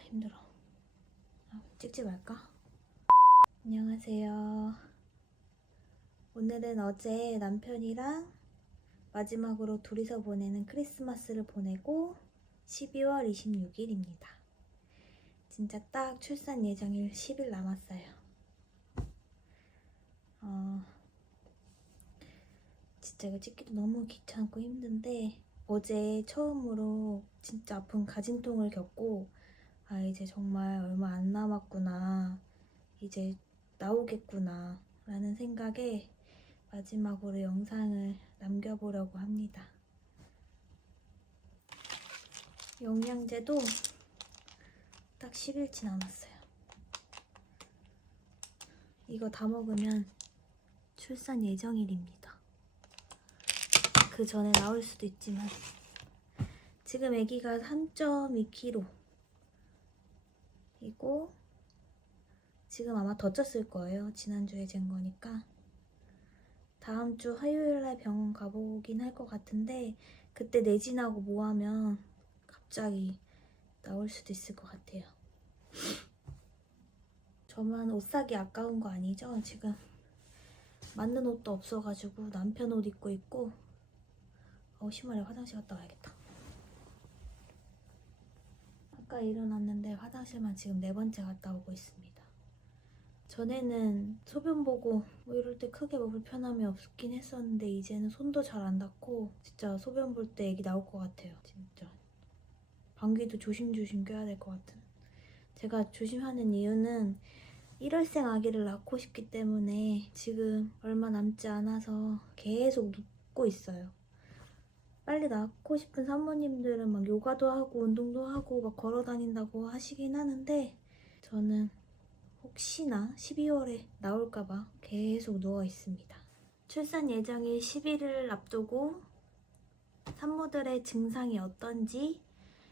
힘들어. 찍지 말까? 안녕하세요. 오늘은 어제 남편이랑 마지막으로 둘이서 보내는 크리스마스를 보내고 12월 26일입니다. 진짜 딱 출산 예정일 10일 남았어요. 진짜 이거 찍기도 너무 귀찮고 힘든데 어제 처음으로 진짜 아픈 가진통을 겪고 이제 정말 얼마 안 남았구나, 이제 나오겠구나 라는 생각에 마지막으로 영상을 남겨보려고 합니다. 영양제도 딱 10일치 남았어요. 이거 다 먹으면 출산 예정일입니다. 그 전에 나올 수도 있지만 지금 아기가 3.2kg 이고 지금 아마 더 쪘을 거예요. 지난주에 잰 거니까. 다음 주 화요일날 병원 가보긴 할 것 같은데 그때 내진하고 뭐하면 갑자기 나올 수도 있을 것 같아요. 저만 옷 사기 아까운 거 아니죠? 지금 맞는 옷도 없어가지고 남편 옷 입고 있고. 심하게 화장실 갔다 와야겠다. 아까 일어났는데 화장실만 지금 4번째 갔다 오고 있습니다. 전에는 소변 보고 뭐 이럴 때 크게 뭐 불편함이 없긴 했었는데 이제는 손도 잘 안 닿고 진짜 소변 볼 때 애기 나올 것 같아요. 진짜 방귀도 조심조심 껴야 될 것 같은. 제가 조심하는 이유는 1월생 아기를 낳고 싶기 때문에 지금 얼마 남지 않아서 계속 눕고 있어요. 빨리 낳고 싶은 산모님들은 막 요가도 하고 운동도 하고 막 걸어 다닌다고 하시긴 하는데 저는 혹시나 12월에 나올까봐 계속 누워 있습니다. 출산 예정일 10일을 앞두고 산모들의 증상이 어떤지,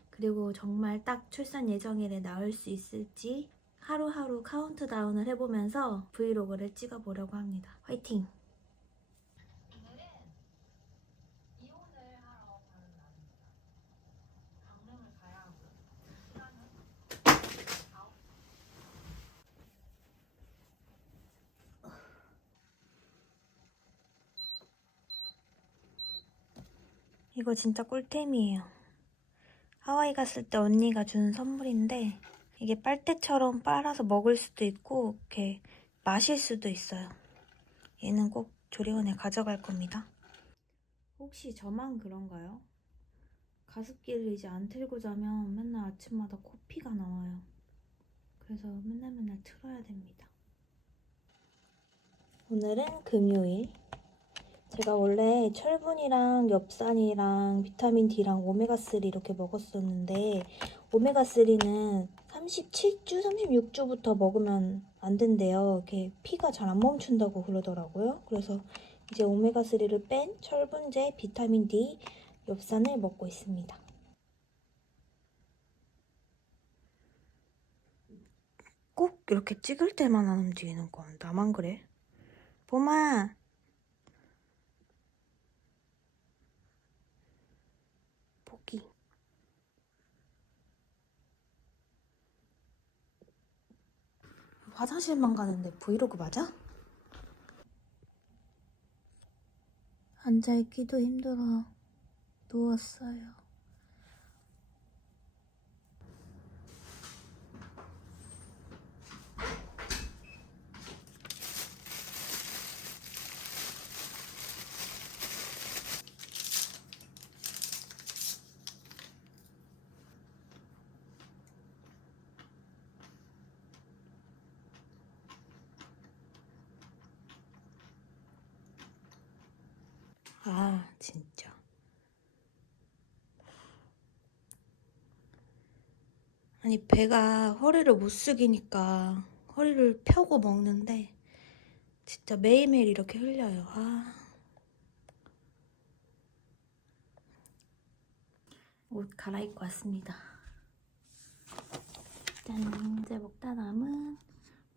그리고 정말 딱 출산 예정일에 나올 수 있을지 하루하루 카운트다운을 해보면서 브이로그를 찍어보려고 합니다. 화이팅! 이거 진짜 꿀템이에요. 하와이 갔을 때 언니가 준 선물인데 이게 빨대처럼 빨아서 먹을 수도 있고 이렇게 마실 수도 있어요. 얘는 꼭 조리원에 가져갈 겁니다. 혹시 저만 그런가요? 가습기를 이제 안 틀고 자면 맨날 아침마다 코피가 나와요. 그래서 맨날 틀어야 됩니다. 오늘은 금요일. 제가 원래 철분이랑 엽산이랑 비타민 D랑 오메가3 이렇게 먹었었는데 오메가3는 37주, 36주부터 먹으면 안 된대요. 이렇게 피가 잘 안 멈춘다고 그러더라고요. 그래서 이제 오메가3를 뺀 철분제, 비타민 D, 엽산을 먹고 있습니다. 꼭 이렇게 찍을 때만 안 움직이는 건 나만 그래? 봄아! 포기. 화장실만 가는데 브이로그 맞아? 앉아있기도 힘들어. 누웠어요. 진짜. 아니, 배가 허리를 못 숙이니까 허리를 펴고 먹는데 진짜 매일매일 이렇게 흘려요. 옷 갈아입고 왔습니다. 짠! 이제 먹다 남은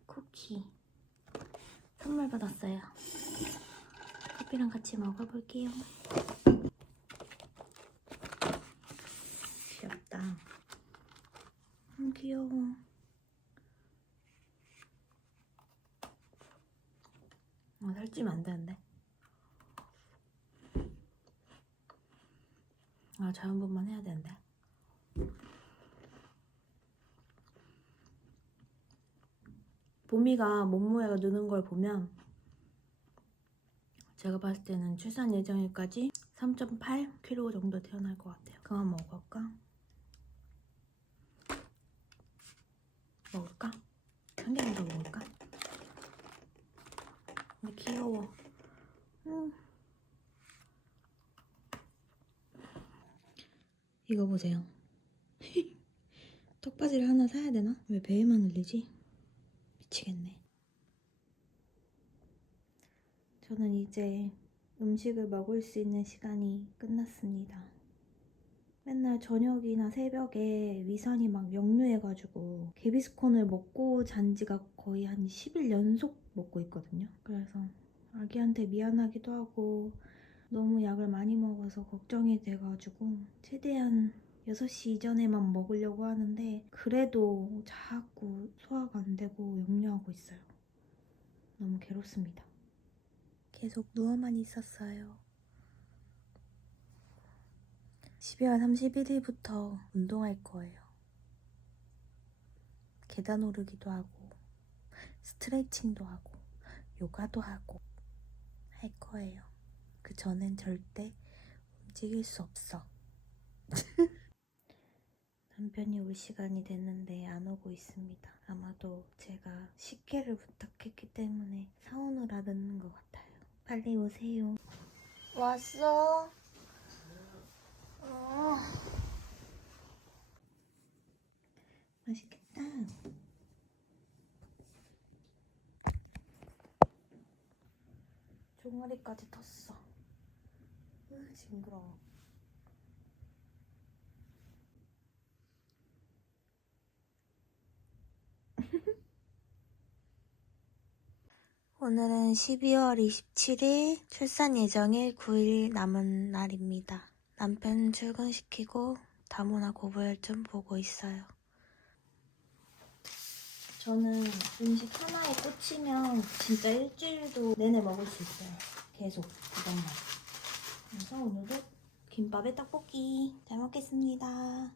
쿠키 선물 받았어요. 커피랑 같이 먹어볼게요. 귀엽다. 귀여워. 살찌면 안 되는데. 자연분만 해야 되는데. 보미가 몸무게가 느는 걸 보면 제가 봤을 때는 출산 예정일까지 3.8kg 정도 태어날 것 같아요. 그만 먹을까? 먹을까? 한 개만 더 먹을까? 근데 귀여워. 이거 보세요. 턱받이를 하나 사야 되나? 왜 배에만 흘리지? 미치겠네. 저는 이제 음식을 먹을 수 있는 시간이 끝났습니다. 맨날 저녁이나 새벽에 위산이 막 역류해가지고 개비스콘을 먹고 잔 지가 거의 한 10일 연속 먹고 있거든요. 그래서 아기한테 미안하기도 하고 너무 약을 많이 먹어서 걱정이 돼가지고 최대한 6시 이전에만 먹으려고 하는데 그래도 자꾸 소화가 안 되고 역류하고 있어요. 너무 괴롭습니다. 계속 누워만 있었어요. 12월 31일부터 운동할 거예요. 계단 오르기도 하고 스트레칭도 하고 요가도 하고 할 거예요. 그 전엔 절대 움직일 수 없어. 남편이 올 시간이 됐는데 안 오고 있습니다. 아마도 제가 식혜를 부탁했기 때문에 사오느라 늦는 것 같아요. 빨리 오세요. 왔어? 맛있겠다. 종아리까지 텄어. 징그러워. 오늘은 12월 27일, 출산 예정일 9일 남은 날입니다. 남편 출근시키고 다문화 고부혈 좀 보고 있어요. 저는 음식 하나에 꽂히면 진짜 일주일도 내내 먹을 수 있어요. 계속 이것만. 그래서 오늘도 김밥에 떡볶이 잘 먹겠습니다.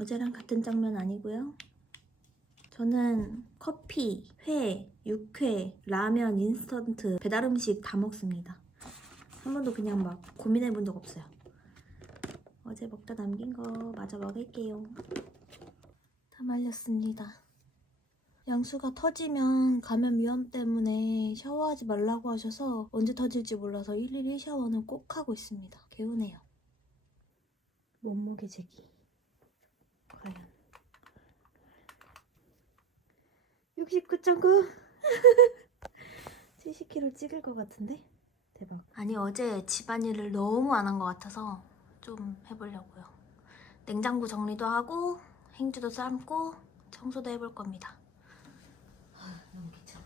어제랑 같은 장면 아니고요. 저는 커피, 회, 육회, 라면, 인스턴트, 배달음식 다 먹습니다. 한 번도 그냥 막 고민해본 적 없어요. 어제 먹다 남긴 거 마저 먹을게요. 다 말렸습니다. 양수가 터지면 감염 위험 때문에 샤워하지 말라고 하셔서 언제 터질지 몰라서 일일이 샤워는 꼭 하고 있습니다. 개운해요. 몸무게 재기. 과연 69.9 70kg 찍을 것 같은데? 대박. 아니 어제 집안일을 너무 안 한 것 같아서 좀 해보려고요. 냉장고 정리도 하고 행주도 삶고 청소도 해볼 겁니다. 너무 귀찮아.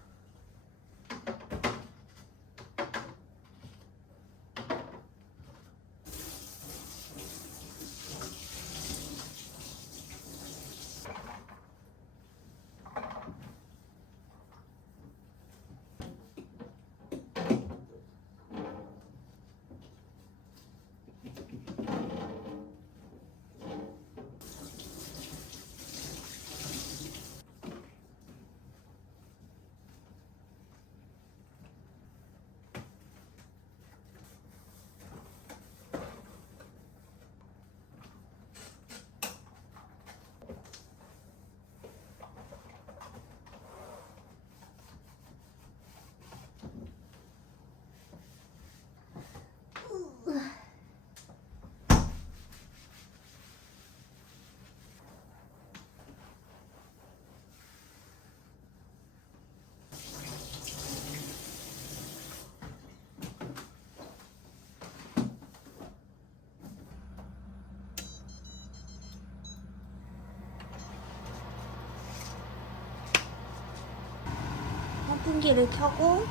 선풍기를 켜고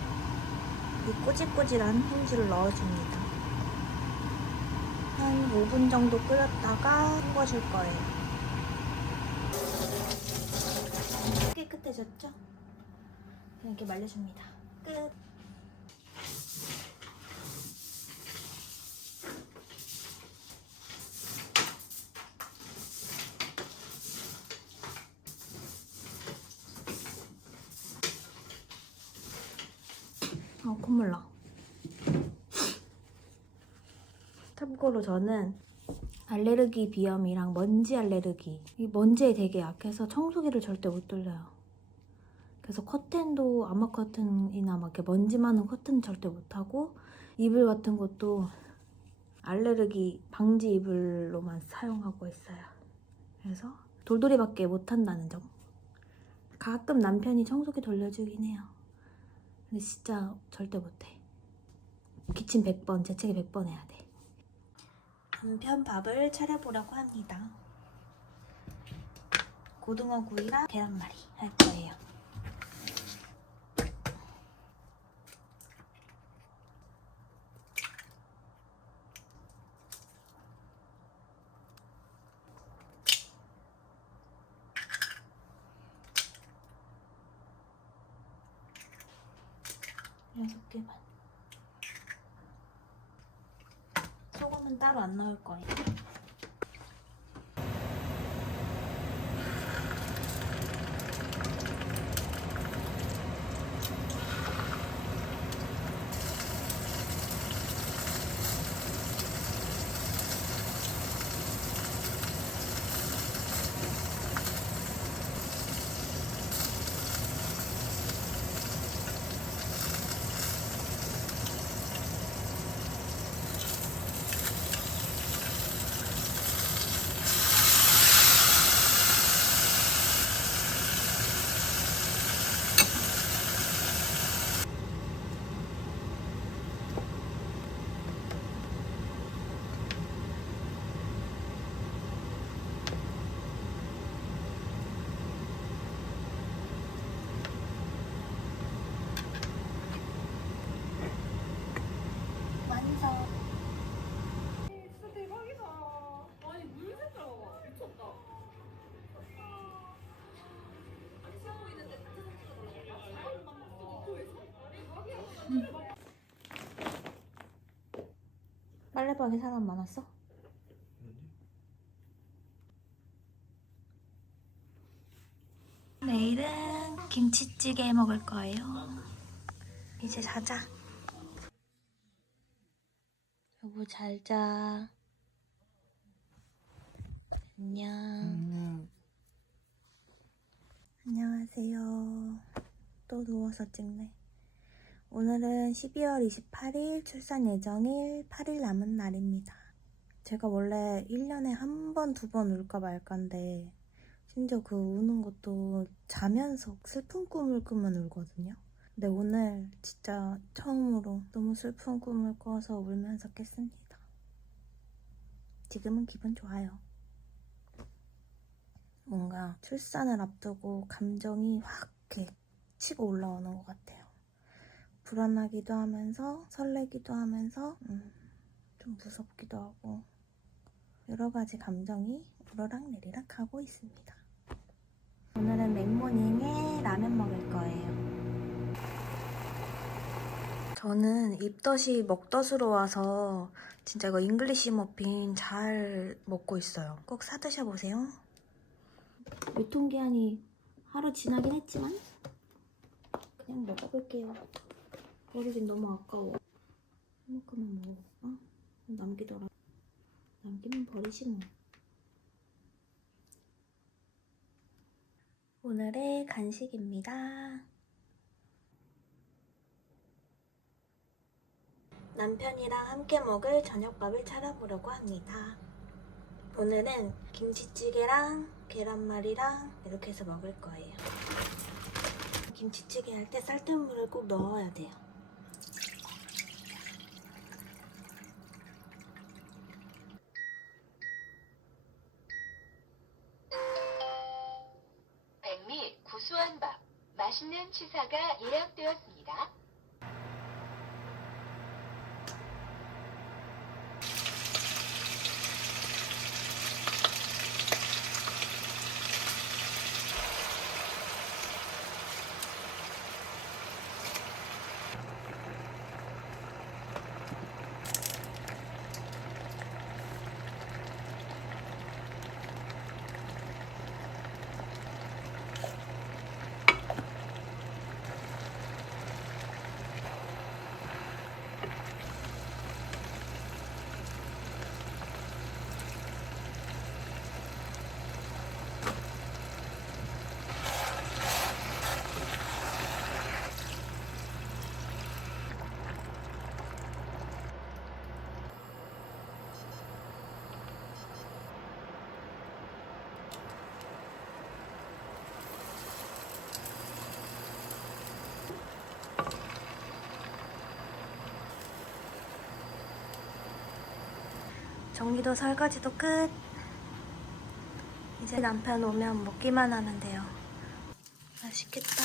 이 꼬질꼬질한 행주를 넣어줍니다. 한 5분 정도 끓였다가 헹궈줄 거예요. 깨끗해졌죠? 그냥 이렇게 말려줍니다. 끝! 콧물 나. 참고로 저는 알레르기 비염이랑 먼지 알레르기, 이 먼지에 되게 약해서 청소기를 절대 못 돌려요. 그래서 커튼도 암막 커튼이나 막 이렇게 먼지 많은 커튼 절대 못하고, 이불 같은 것도 알레르기 방지 이불로만 사용하고 있어요. 그래서 돌돌이밖에 못한다는 점. 가끔 남편이 청소기 돌려주긴 해요. 근데 진짜 절대 못해. 기침 100번, 재채기 100번 해야 돼. 남편 밥을 차려보려고 합니다. 고등어 구이랑 계란말이 할 거예요. 여섯 개만. 소금은 따로 안 넣을 거예요. 완성. 진짜 대박이다. 아니 물 색깔 봐봐. 미쳤다. 아니 시험 보이는데 빨래방에 사람 많았어? 내일은 김치찌개 먹을 거예요. 이제 자자. 여보 잘 자. 안녕. 안녕하세요. 또 누워서 찍네. 오늘은 12월 28일 출산 예정일 8일 남은 날입니다. 제가 원래 1년에 한 번, 두 번 울까 말까인데 심지어 그 우는 것도 자면서 슬픈 꿈을 꾸면 울거든요. 근데 오늘 진짜 처음으로 너무 슬픈 꿈을 꿔서 울면서 깼습니다. 지금은 기분 좋아요. 뭔가 출산을 앞두고 감정이 확 이렇게 치고 올라오는 것 같아요. 불안하기도 하면서 설레기도 하면서 좀 무섭기도 하고 여러 가지 감정이 오르락내리락 하고 있습니다. 오늘은 맥모닝에 라면 먹을 거예요. 저는 입덧이 먹덧으로 와서 진짜 이거 잉글리시 머핀 잘 먹고 있어요. 꼭 사 드셔보세요. 유통기한이 하루 지나긴 했지만 그냥 먹어볼게요. 버리긴 너무 아까워. 이만큼만 먹어볼까? 남기더라. 남기면 버리지 뭐. 오늘의 간식입니다. 남편이랑 함께 먹을 저녁밥을 차려보려고 합니다. 오늘은 김치찌개랑 계란말이랑 이렇게 해서 먹을 거예요. 김치찌개 할 때 쌀뜨물을 꼭 넣어야 돼요. 백미 구수한 밥, 맛있는 맛있는 취사가 예약되었습니다. 정리도 설거지도 끝. 이제 남편 오면 먹기만 하면 돼요. 맛있겠다.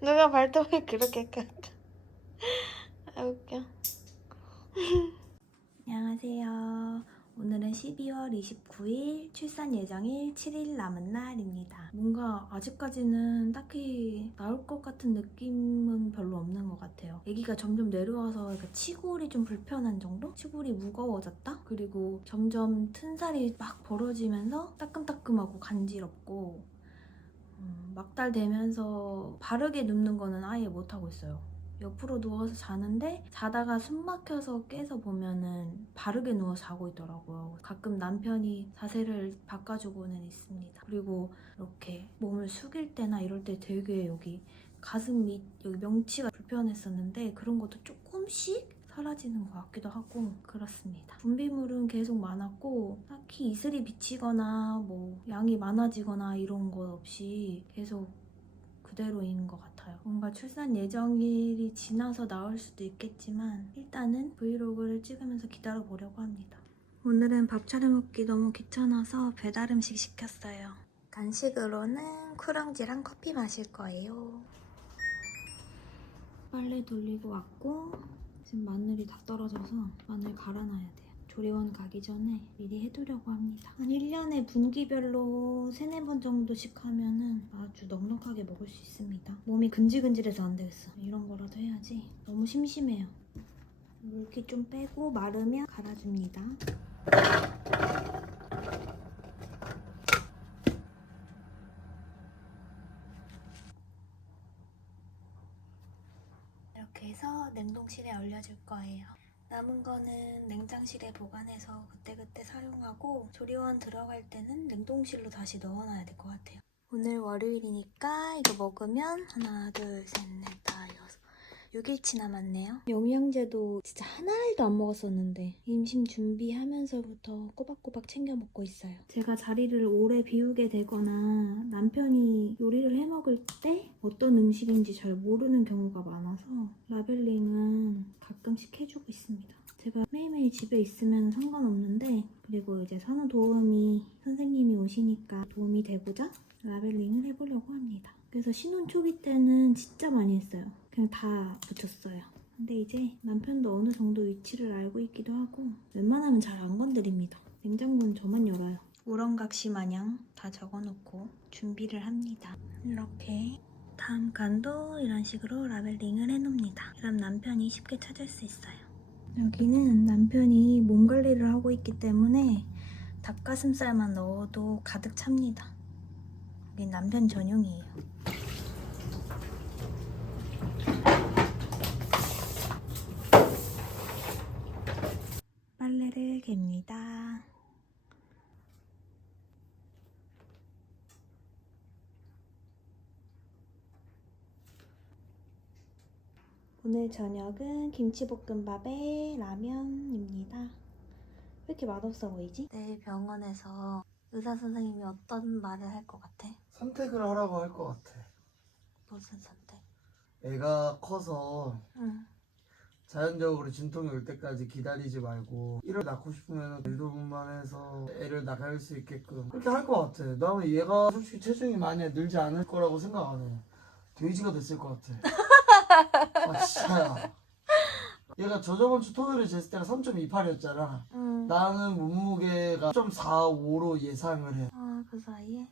누가 발톱을 그렇게 깎아. 아, 웃겨. 안녕하세요. 오늘은 12월 29일 출산 예정일 7일 남은 날입니다. 뭔가 아직까지는 딱히 나올 것 같은 느낌은 별로 없는 것 같아요. 아기가 점점 내려와서 치골이 좀 불편한 정도? 치골이 무거워졌다? 그리고 점점 튼살이 막 벌어지면서 따끔따끔하고 간지럽고 막달되면서 바르게 눕는 거는 아예 못하고 있어요. 옆으로 누워서 자는데 자다가 숨 막혀서 깨서 보면은 바르게 누워 자고 있더라고요. 가끔 남편이 자세를 바꿔주고는 있습니다. 그리고 이렇게 몸을 숙일 때나 이럴 때 되게 여기 가슴 밑 여기 명치가 불편했었는데 그런 것도 조금씩 사라지는 것 같기도 하고 그렇습니다. 분비물은 계속 많았고 딱히 이슬이 비치거나 뭐 양이 많아지거나 이런 것 없이 계속 그대로인 것 같아요. 뭔가 출산 예정일이 지나서 나올 수도 있겠지만 일단은 브이로그를 찍으면서 기다려 보려고 합니다. 오늘은 밥 차려 먹기 너무 귀찮아서 배달 음식 시켰어요. 간식으로는 쿠렁지랑 커피 마실 거예요. 빨래 돌리고 왔고 지금 마늘이 다 떨어져서 마늘 갈아놔야 돼요. 조리원 가기 전에 미리 해두려고 합니다. 한 1년에 분기별로 3, 4번 정도씩 하면은 아주 넉넉하게 먹을 수 있습니다. 몸이 근질근질해서 안 되겠어. 이런 거라도 해야지. 너무 심심해요. 물기 좀 빼고 마르면 갈아줍니다. 이렇게 해서 냉동실에 얼려줄 거예요. 남은 거는 냉장실에 보관해서 그때그때 사용하고 조리원 들어갈 때는 냉동실로 다시 넣어놔야 될 것 같아요. 오늘 월요일이니까 이거 먹으면 하나, 둘, 셋, 넷, 다, 여섯 6일치 남았네요. 영양제도 진짜 하나도 안 먹었었는데 임신 준비하면서부터 꼬박꼬박 챙겨 먹고 있어요. 제가 자리를 오래 비우게 되거나 남편이 요리를 해 먹을 때 어떤 음식인지 잘 모르는 경우가 많아서 라벨링은 가끔씩 해주고 있습니다. 제가 매일매일 집에 있으면 상관없는데 그리고 이제 산후도우미 선생님이 오시니까 도움이 되고자 라벨링을 해보려고 합니다. 그래서 신혼 초기 때는 진짜 많이 했어요. 그냥 다 붙였어요. 근데 이제 남편도 어느 정도 위치를 알고 있기도 하고 웬만하면 잘 안 건드립니다. 냉장고는 저만 열어요. 우렁각시 마냥 다 적어놓고 준비를 합니다. 이렇게 다음 칸도 이런 식으로 라벨링을 해놓습니다. 그럼 남편이 쉽게 찾을 수 있어요. 여기는 남편이 몸 관리를 하고 있기 때문에 닭가슴살만 넣어도 가득 찹니다. 여기 남편 전용이에요. 빨래를 갭니다. 오늘 저녁은 김치볶음밥에 라면입니다. 왜 이렇게 맛없어 보이지? 내일 병원에서 의사 선생님이 어떤 말을 할 것 같아? 선택을 하라고 할 것 같아. 무슨 선택? 애가 커서 응. 자연적으로 진통이 올 때까지 기다리지 말고 1월 낳고 싶으면 유도분만 해서 애를 나갈 수 있게끔 그렇게 할 것 같아. 나는 얘가 솔직히 체중이 많이 늘지 않을 거라고 생각 안 해. 돼지가 됐을 것 같아. 아 진짜야. 얘가 저번 주 토요일에 쟀을 때가 3.28이었잖아. 응. 나는 몸무게가 3.45로 예상을 해. 아, 그 사이에?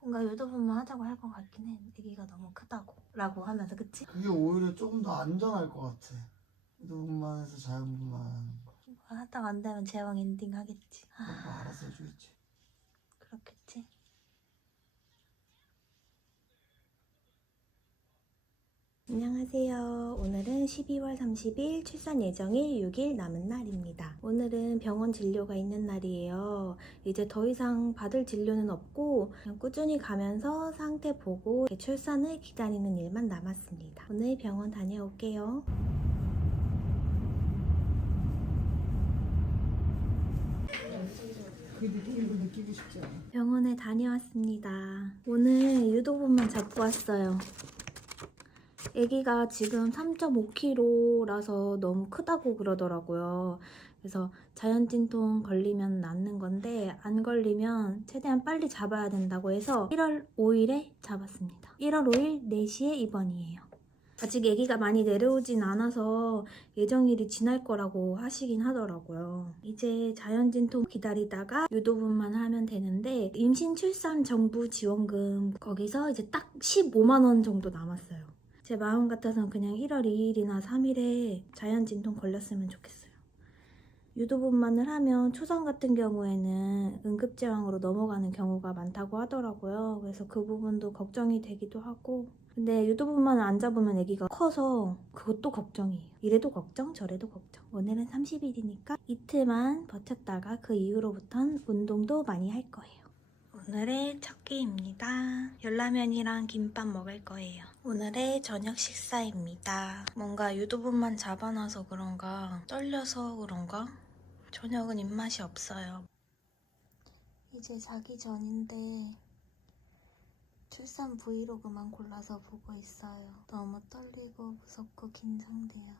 뭔가 유도분만 하자고 할 것 같긴 해. 아기가 너무 크다고. 라고 하면서, 그치? 그게 오히려 조금 더 안전할 것 같아. 유도분만 해서 자연분만 하는 거. 하다가 안 되면 제왕 엔딩 하겠지. 그럼 뭐 알아서 해주겠지. 그렇겠지. 안녕하세요. 오늘은 12월 30일 출산 예정일 6일 남은 날입니다. 오늘은 병원 진료가 있는 날이에요. 이제 더 이상 받을 진료는 없고 그냥 꾸준히 가면서 상태 보고 출산을 기다리는 일만 남았습니다. 오늘 병원 다녀올게요. 그 느낌을 느끼고 싶지 않아. 병원에 다녀왔습니다. 오늘 유도분만 잡고 왔어요. 아기가 지금 3.5kg라서 너무 크다고 그러더라고요. 그래서 자연진통 걸리면 낫는 건데 안 걸리면 최대한 빨리 잡아야 된다고 해서 1월 5일에 잡았습니다. 1월 5일 4시에 입원이에요. 아직 아기가 많이 내려오진 않아서 예정일이 지날 거라고 하시긴 하더라고요. 이제 자연진통 기다리다가 유도분만 하면 되는데 임신 출산 정부 지원금 거기서 이제 딱 15만 원 정도 남았어요. 제 마음 같아서는 그냥 1월 2일이나 3일에 자연진통 걸렸으면 좋겠어요. 유도분만을 하면 초산 같은 경우에는 응급제왕으로 넘어가는 경우가 많다고 하더라고요. 그래서 그 부분도 걱정이 되기도 하고 근데 유도분만을 안 잡으면 아기가 커서 그것도 걱정이에요. 이래도 걱정 저래도 걱정. 오늘은 30일이니까 이틀만 버텼다가 그 이후로부턴 운동도 많이 할 거예요. 오늘의 첫 끼입니다. 열라면이랑 김밥 먹을 거예요. 오늘의 저녁 식사입니다. 뭔가 유도분만 잡아놔서 그런가 떨려서 그런가 저녁은 입맛이 없어요. 이제 자기 전인데 출산 브이로그만 골라서 보고 있어요. 너무 떨리고 무섭고 긴장돼요.